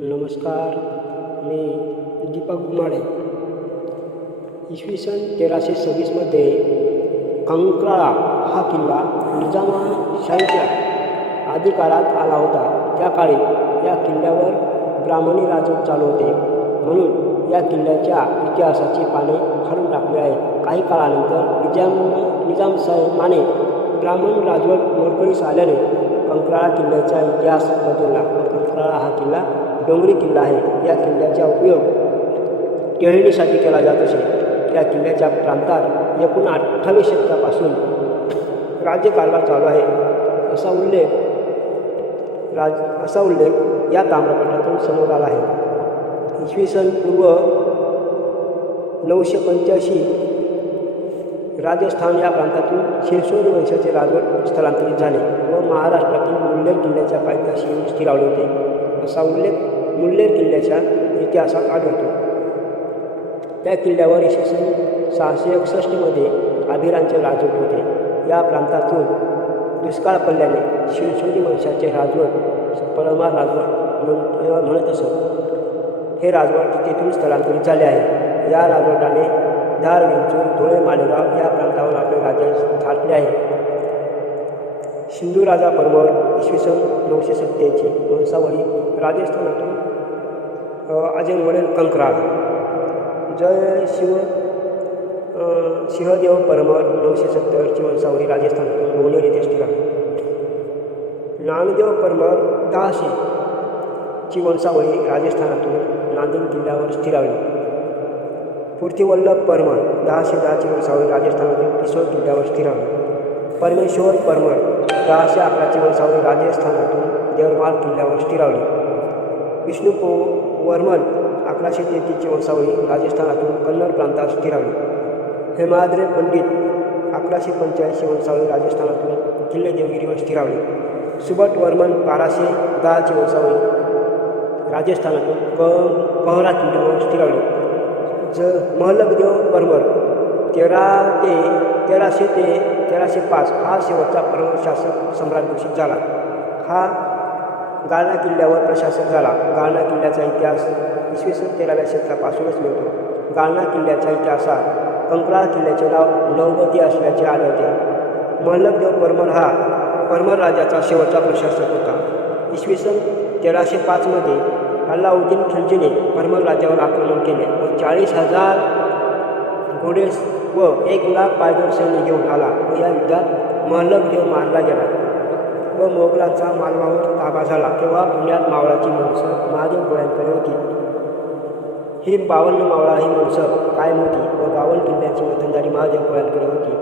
नमस्कार, मी दीपक गुमाडे. इसवी सन 1326मध्ये कंक्राळा हा किल्ला निजामशाहीच्या आदिकाळात आला होता. त्या काळी या किल्ल्यावर ब्राह्मणी राजवट चालू होते, म्हणून या किल्ल्याच्या इतिहासाची पाने फाडून टाकली आहेत. काही काळानंतर निजामशाहीने ब्राह्मण राजवट मोडकळीस आल्याने कंक्राळा किल्ल्याचा इतिहास बदलला. कंक्राळा हा किल्ला डोंगरी किल्ला आहे. या किल्ल्याचा उपयोग टेहळणीसाठी केला जात असे. या किल्ल्याच्या प्रांतात एकूण 8व्या शतकापासून राज्यकारभार चालू आहे असा उल्लेख या ताम्रपत्रातून समोर आला आहे. इसवी सन पूर्व 985 राजस्थान या प्रांतातून शिरसोली वंशाचे राजवट स्थलांतरित झाले व महाराष्ट्रातील मुल्लेर किल्ल्याच्या पायथ्याशी येऊन स्थिरावले होते, असा उल्लेख मुल्लेर किल्ल्याच्या इतिहासात आढळतो. त्या किल्ल्यावर इसवी सन 661मध्ये आदिरांचे राजवट होते. या प्रांतातून दुष्काळ पडल्याने शिरसोली वंशाचे राजवट परमार राजवट म्हणत असत. हे राजवट तेथून स्थलांतरित झाले आहे. या राजवटाने धार, विंचूर, धुळे, मालेगाव या प्रांतावर आपले राज्य स्थापले आहे. सिंधू राजा परमार इसवी सन 987 वंशावळी राजस्थानातून अजयमोडेल कंक्राळ. जय सिंहदेव परमार 970 वंशावळी राजस्थानातून गोवनेर येथे स्थिरावले. नामदेव परमार 1000 वंशावळी राजस्थानातून नांदेड किल्ल्यावर स्थिरावली. पृथ्वीवल्लभ परमार 1010 वंशावळी राजस्थानातून पिसोड किल्ल्यावर स्थिरावली. परमेश्वर परमार 1011 वंशावळी राजस्थानातून देवरमाल किल्ल्यावर स्थिरावली. विष्णू वर्मन 1133 वंशावळी राजस्थानातून कन्नड प्रांतात स्थिरावली. हेमाद्री पंडित 1185 वंशावळी राजस्थानातून किल्ले देवगिरीवर स्थिरावली. सुबट वर्मन 1210 वंशावळी राजस्थानातून कहरा किल्ल्यावर स्थिरावली. महलबदेव परमार 1300 ते 1305 हा शेवटचा परमार शासक सम्राट घोषित झाला. हा गाळणा किल्ल्यावर प्रशासक झाला. गाळणा किल्ल्याचा इतिहास इसवी सन 13व्या शतकापासूनच मिळतो. गाळणा किल्ल्याच्या इतिहासात कंक्राळ किल्ल्याचे नाव नवगती असल्याचे आढळते. महलबदेव परमार हा परमार राज्याचा शेवटचा प्रशासक होता. इसवी सन 1305मध्ये अल्लाउद्दीन खिलजीने परमार राज्यावर आक्रमण केले व 40,000 घोडे व 1,00,000 पायदळ सैन्य घेऊन आला व या युद्धात महलबदेव मारला गेला व मोगलांचा मालवावर ताबा झाला. तेव्हा पुण्यात मावळाची माणसं महादेव गोळ्यांकडे होती. ही 52 मावळा ही माणसं कायम होती व 52 किल्ल्यांची वतनदारी महादेव गोळ्यांकडे होती.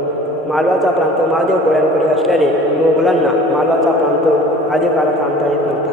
मालवाचा प्रांत महादेव गोळ्यांकडे असल्याने मोगलांना मालवाचा प्रांत आधी काळात आणता येत नव्हता.